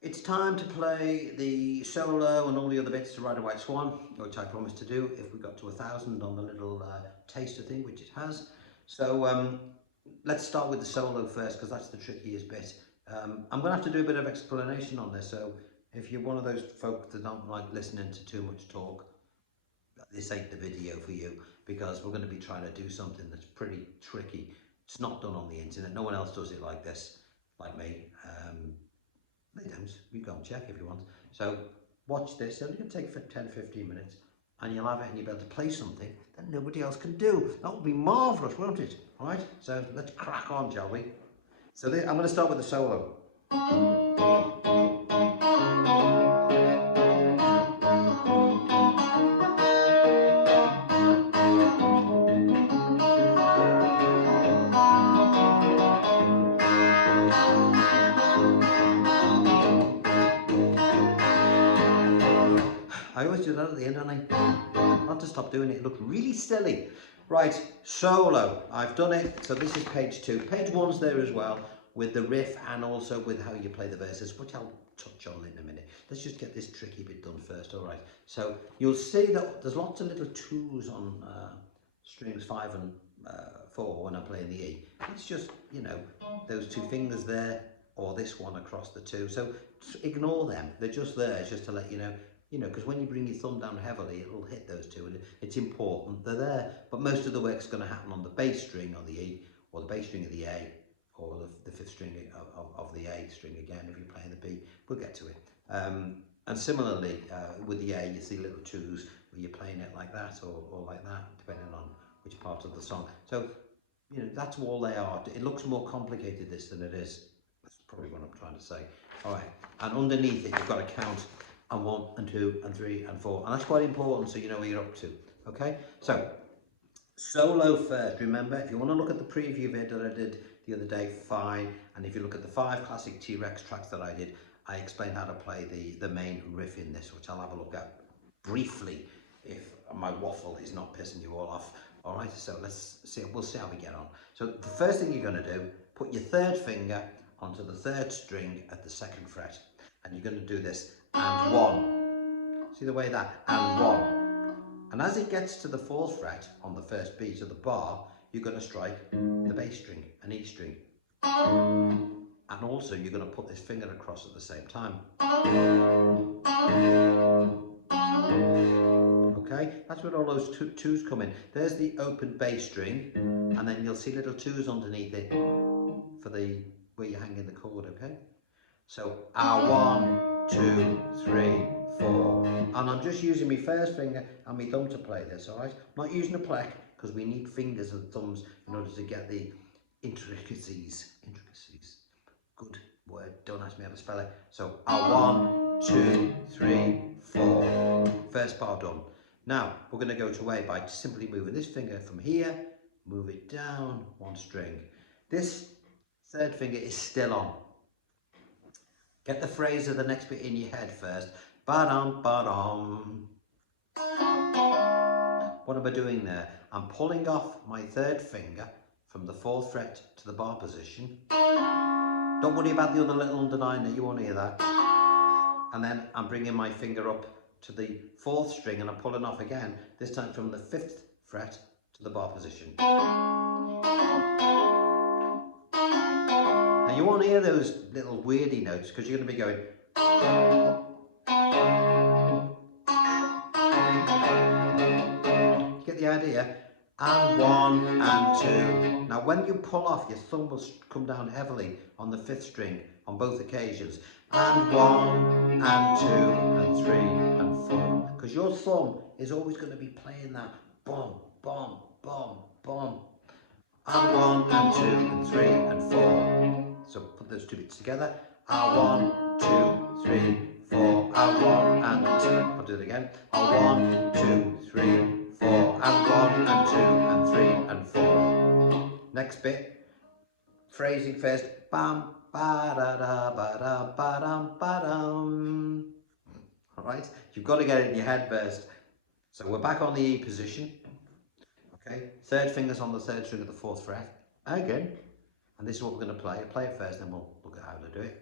It's time to play the solo and all the other bits to Ride a White Swan, which I promised to do if we got to 1,000 on the little taster thing, which it has. So let's start with the solo first, because that's the trickiest bit. I'm going to have to do a bit of explanation on this, so if you're one of those folk that don't like listening to too much talk, this ain't the video for you, because we're going to be trying to do something that's pretty tricky. It's not done on the internet. No one else does it like this, like me. They don't. You go and check if you want. So watch this. It's only going to take for 10-15 minutes, and you'll have it, and you'll be able to play something that nobody else can do. That would be marvellous, won't it? All right. So let's crack on, shall we? So I'm going to start with the solo. I always do that at the end, don't I? I'll have to stop doing it. It looked really silly. Right, solo. I've done it. So this is page 2. Page 1's there as well, with the riff and also with how you play the verses, which I'll touch on in a minute. Let's just get this tricky bit done first. All right. So you'll see that there's lots of little 2s on strings 5 and 4 when I'm playing the E. It's just, you know, those 2 fingers there, or this one across the 2. So ignore them. They're just there. It's just to let you know. You know, because when you bring your thumb down heavily, it'll hit those 2, and it's important they're there. But most of the work's going to happen on the bass string on the E, or the bass string of the A, or the 5th string of the A string again if you're playing the B. We'll get to it. And similarly, with the A, you see little 2s where you're playing it like that or like that, depending on which part of the song. So, you know, that's all they are. It looks more complicated, this, than it is. That's probably what I'm trying to say. All right, and underneath it, you've got to count. And 1 and 2 and 3 and 4, and that's quite important, so you know where you're up to. Okay, so solo first. Remember, if you want to look at the preview vid that I did the other day, fine. And if you look at the 5 classic T.Rex tracks that I did, I explained how to play the main riff in this, which I'll have a look at briefly if my waffle is not pissing you all off. All right, so let's see. We'll see how we get on. So the first thing you're going to do, put your 3rd finger onto the 3rd string at the 2nd fret, and you're going to do this. And 1. See the way that? And 1. And as it gets to the 4th fret on the 1st beat of the bar, you're going to strike the bass string, an E string. And also you're going to put this finger across at the same time. Okay, that's where all those 2s come in. There's the open bass string, and then you'll see little 2s underneath it for the where you're hanging the chord, okay? So, 1, 2, 3, 4. And I'm just using my 1st finger and my thumb to play this, all right? I'm not using a pleck, because we need fingers and thumbs in order to get the intricacies. Good word, don't ask me how to spell it. So, 1, 2, 3, 4. 1st bar done. Now, we're going to go to A by simply moving this finger from here, move it down 1 string. This 3rd finger is still on. Get the phrase of the next bit in your head first. Ba-dum, ba-dum. What am I doing there? I'm pulling off my 3rd finger from the 4th fret to the bar position. Don't worry about the other little underliner, you won't hear that. And then I'm bringing my finger up to the 4th string, and I'm pulling off again, this time from the 5th fret to the bar position. You won't hear those little weirdy notes because you're going to be going. You get the idea? And 1 and 2. Now when you pull off, your thumb will come down heavily on the 5th string on both occasions. And 1 and 2 and 3 and 4. Because your thumb is always going to be playing that bum, bum, bum, bum. And 1 and 2 and 3 and 4. So put those 2 bits together. 1, 2, 3, 4. 1 and 2. I'll do it again. 1, 2, 3, 4. And 1 and 2 and 3 and 4. Next bit. Phrasing first. Bam, ba da da ba da ba dum ba dum. All right. You've got to get it in your head first. So we're back on the E position. Okay. 3rd finger's on the 3rd string of the 4th fret. Again. And this is what we're going to play. I'll play it first, then we'll look at how to do it.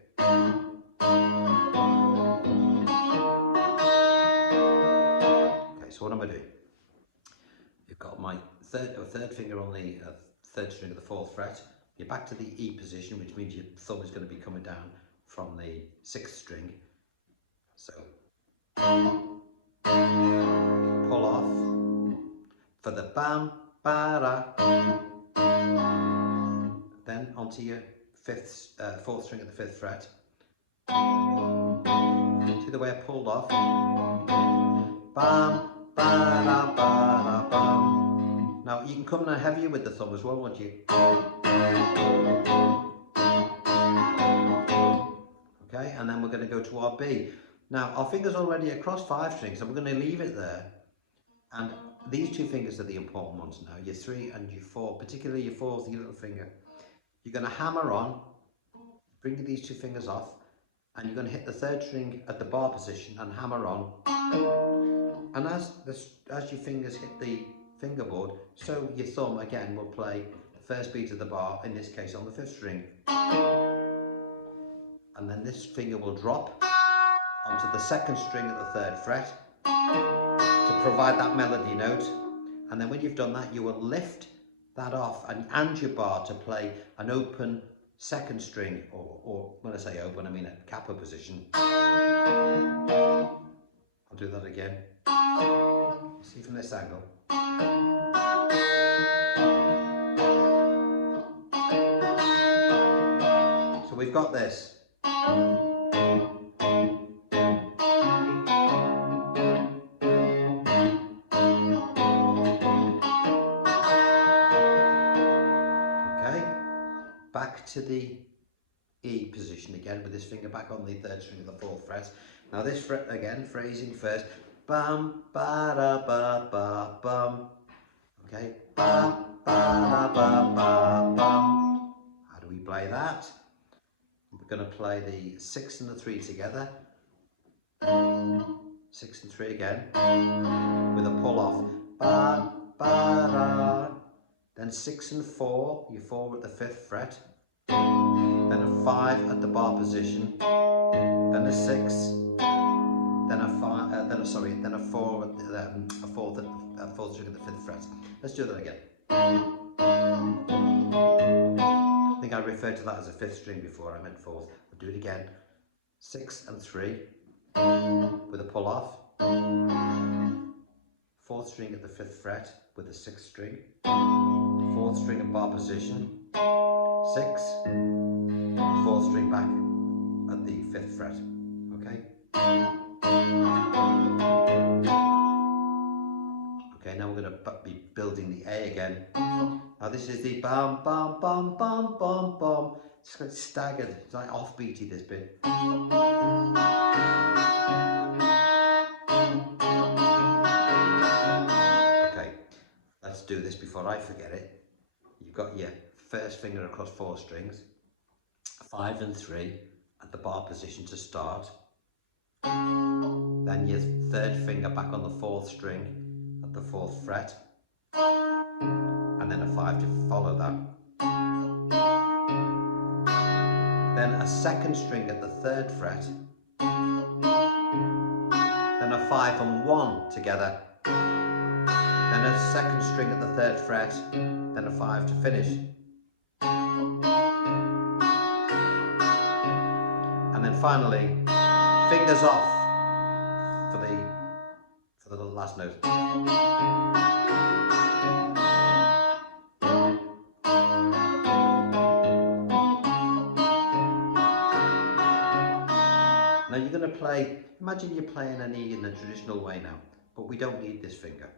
third finger on the third string of the fourth fret. You're back to the E position, which means your thumb is going to be coming down from the sixth string. So pull off for the bam, ba, da. Then onto your fourth string of the fifth fret. See the way I pulled off? Bam, ba, da, ba, da, bam. Now you can come down heavier with the thumb as well, won't you? Okay, and then we're going to go to our B. Now our finger's already across 5 strings, and we're going to leave it there. And these 2 fingers are the important ones now, your 3 and your 4, particularly your 4th, your little finger. You're going to hammer on, bring these 2 fingers off, and you're going to hit the 3rd string at the bar position and hammer on. And as your fingers hit the fingerboard, so your thumb again will play the first beat of the bar, in this case on the 5th string. And then this finger will drop onto the 2nd string at the 3rd fret to provide that melody note. And then when you've done that, you will lift that off and your bar to play an open 2nd string, or when I say open, I mean a capo position. I'll do that again. See from this angle. So we've got this. Okay, back to the E position again with this finger back on the 3rd string of the 4th fret. Now this fret again, phrasing first. Bam, ba, da, ba, ba, bum. Okay, ba, ba, da, ba, ba, bum. How do we play that? We're going to play the 6 and the 3 together. 6 and 3 again, with a pull off. Ba, ba, da. Then 6 and 4, you 4 at the 5th fret. Then a 5 at the bar position. Then a 6. Then a 5. Then a 4 at the a 4th string at the 5th fret. Let's do that again. I think I referred to that as a 5th string before. I meant 4th. We'll do it again. 6 and 3 with a pull off. 4th string at the 5th fret with a 6th string. 4th string at bar position. 6. 4th string back at the 5th fret. Okay. Okay, now we're going to be building the A again. Now this is the bam, bam, bam, bam, bam, bam. It's kind of staggered. It's like offbeaty, this bit. Okay, let's do this before I forget it. You've got your first finger across 4 strings, 5 and 3 at the bar position to start. Then your 3rd finger back on the 4th string at the 4th fret, and then a 5 to follow that. Then a 2nd string at the 3rd fret, then a 5 and 1 together, then a 2nd string at the 3rd fret, then a 5 to finish. And then finally, fingers off for the last note. Now you're going to play, imagine you're playing an E in the traditional way now, but we don't need this finger.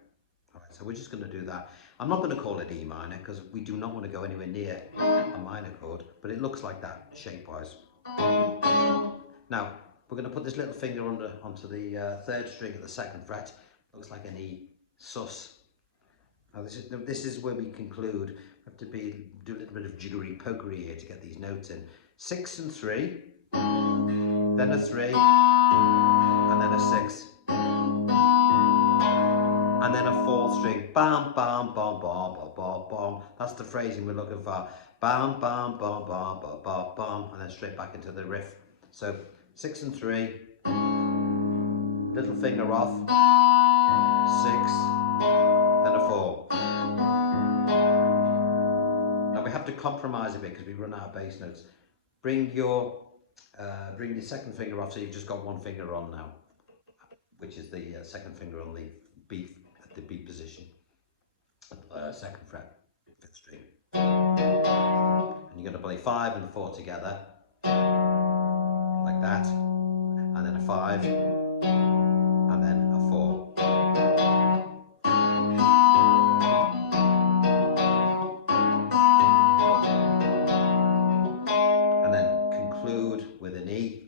Alright, so we're just going to do that. I'm not going to call it E minor because we do not want to go anywhere near a minor chord, but it looks like that shape-wise. Now, we're going to put this little finger onto the 3rd string of the 2nd fret. Looks like an E sus. Now this is where we conclude. We have to do a little bit of jiggery pokery here to get these notes in. 6 and 3, then a 3, and then a 6, and then a 4th string. Bam, bam, bam, bam, bam, bam, bam. That's the phrasing we're looking for. Bam, bam, bam, bam, bam, bam, bam, and then straight back into the riff. So 6 and 3, little finger off, 6, then a 4. compromise a bit because we run out of bass notes. Bring your second finger off, so you've just got one finger on now, which is the second finger on the B, at the B position, second fret, 5th string. And you're going to play 5 and 4 together, like that, and then a 5, and then a 4. And then conclude with an E.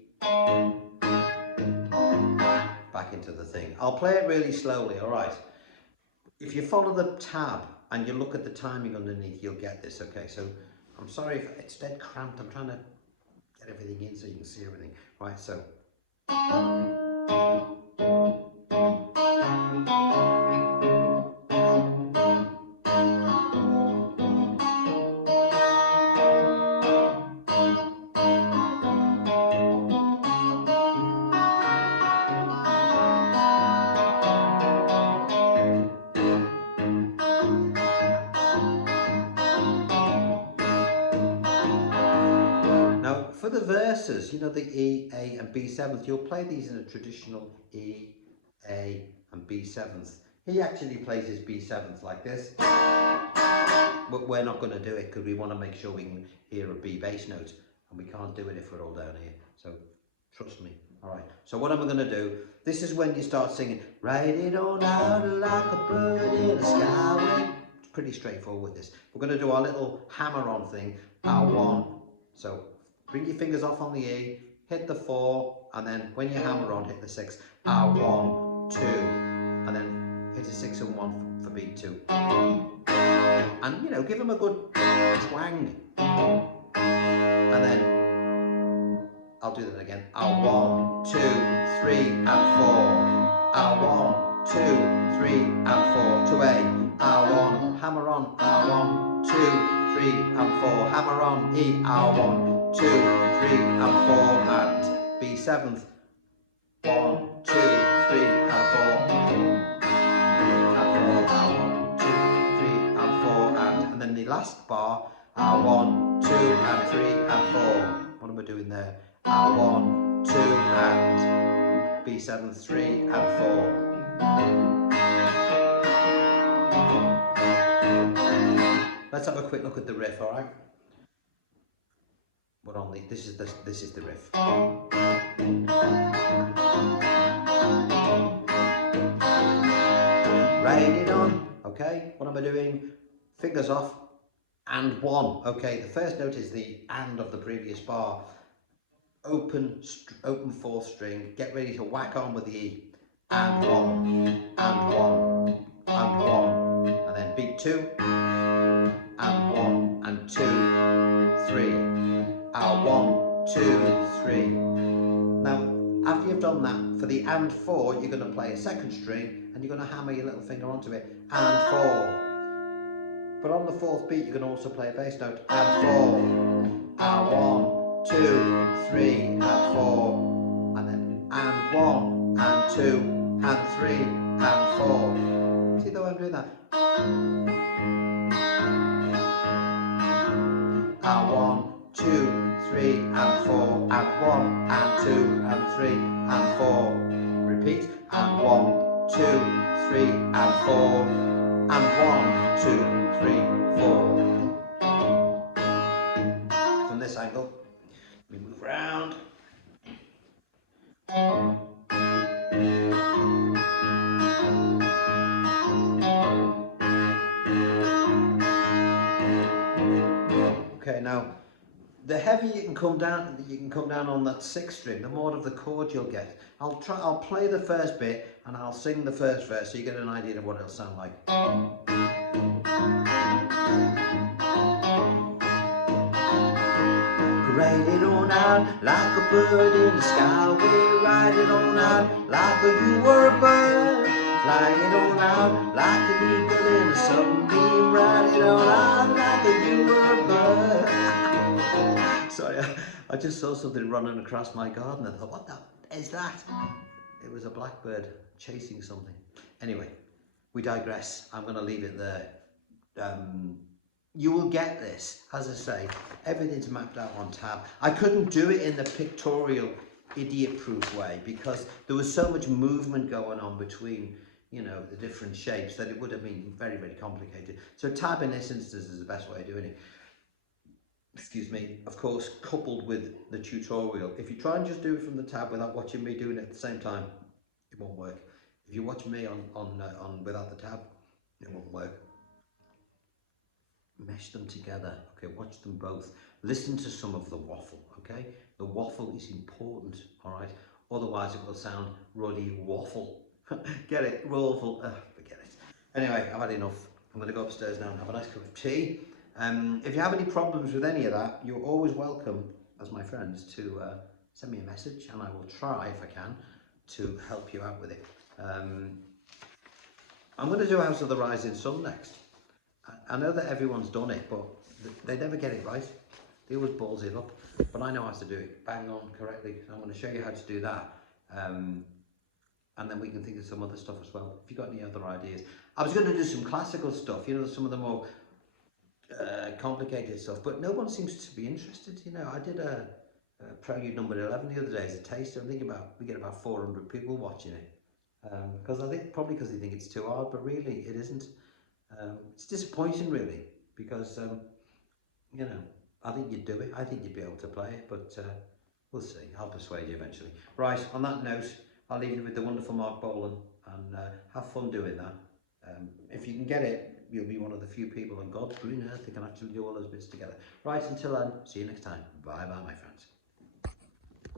Back into the thing. I'll play it really slowly, alright? If you follow the tab and you look at the timing underneath, you'll get this, okay? So I'm sorry if it's dead cramped. I'm trying to get everything in so you can see everything. Right, so. For the verses, you know, the E, A and B7th, you'll play these in a traditional E, A and B7th. He actually plays his B7th like this, but we're not going to do it because we want to make sure we can hear a B bass note, and we can't do it if we're all down here, so trust me. Alright, so what am I going to do? This is when you start singing, write it on out like a bird in the sky. It's pretty straightforward, this. We're going to do our little hammer-on thing, R1, so bring your fingers off on the E, hit the 4, and then when you hammer on, hit the 6. R1, 2, and then hit a 6 and 1 for beat 2. And you know, give them a good twang. And then I'll do that again. R1, 2, 3, and 4. R1, 2, 3, and 4 to A. R1, hammer on. R1, 2, 3, and 4. Hammer on E. R1. 2, 3, and 4, and B7th. 1, 2, 3, and 4, and 4, R1, 2, 3, and 4, and then the last bar, R1, 2, and 3, and 4. What am I doing there? R1, 2, and B7, 3, and 4. Let's have a quick look at the riff, all right? But only this is the riff. Write it on. Okay, what am I doing? Fingers off and 1. Okay, the first note is the and of the previous bar. Open 4th string. Get ready to whack on with the E. And 1, and 1, and 1, and then beat 2. And 1, and 2, 3. 1, 2, 3. Now, after you've done that, for the and 4, you're going to play a 2nd string and you're going to hammer your little finger onto it. And 4. But on the 4th beat, you can also play a bass note. And 4. 1, 2, 3, and 4. And then and 1, and 2, and 3, and 4. See the way I'm doing that? 1, 2, 3, and 4, and 1, and 2, and 3, and 4. Repeat. And 1, 2, 3, and 4, and 1, 2, 3, 4. From this angle, we move round. Okay, now the heavier you can come down on that 6th string, the more of the chord you'll get. I'll play the first bit and I'll sing the first verse so you get an idea of what it'll sound like. Ride it on out like a bird in the sky. We ride it on out like you were a bird. Fly it on out like an eagle in a sunbeam. Ride it on out like you were a bird. Sorry, I just saw something running across my garden and thought, what the is that? It was a blackbird chasing something. Anyway, we digress. I'm going to leave it there. you will get this. As I say, everything's mapped out on tab. I couldn't do it in the pictorial idiot-proof way because there was so much movement going on between, you know, the different shapes that it would have been very, very complicated. So tab in this instance is the best way of doing it. Excuse me, of course, coupled with the tutorial. If you try and just do it from the tab without watching me doing it at the same time, it won't work. If you watch me on without the tab, it won't work. Mesh them together. Okay, watch them both. Listen to some of the waffle. Okay, the waffle is important. All right, otherwise it will sound ruddy waffle. Get it? Waffle. Forget it. Anyway, I've had enough. I'm going to go upstairs now and have a nice cup of tea. If you have any problems with any of that, you're always welcome, as my friends, to send me a message, and I will try, if I can, to help you out with it. I'm going to do House of the Rising Sun next. I know that everyone's done it, but they never get it right. They always balls it up, but I know how to do it bang on correctly. So I'm going to show you how to do that, and then we can think of some other stuff as well. If you've got any other ideas, I was going to do some classical stuff, you know, some of the more complicated stuff, but no one seems to be interested. You know, I did a Prelude number 11 the other day as a taster. I think we get about 400 people watching it, because I think probably because they think it's too hard, but really it isn't. It's disappointing really, because you know, I think you'd do it. I think you'd be able to play it, but we'll see. I'll persuade you eventually. Right, on that note, I'll leave you with the wonderful Mark Bolan, and have fun doing that. If you can get it, you'll be one of the few people on God's green earth who can actually do all those bits together. Right, until then, see you next time. Bye bye, my friends.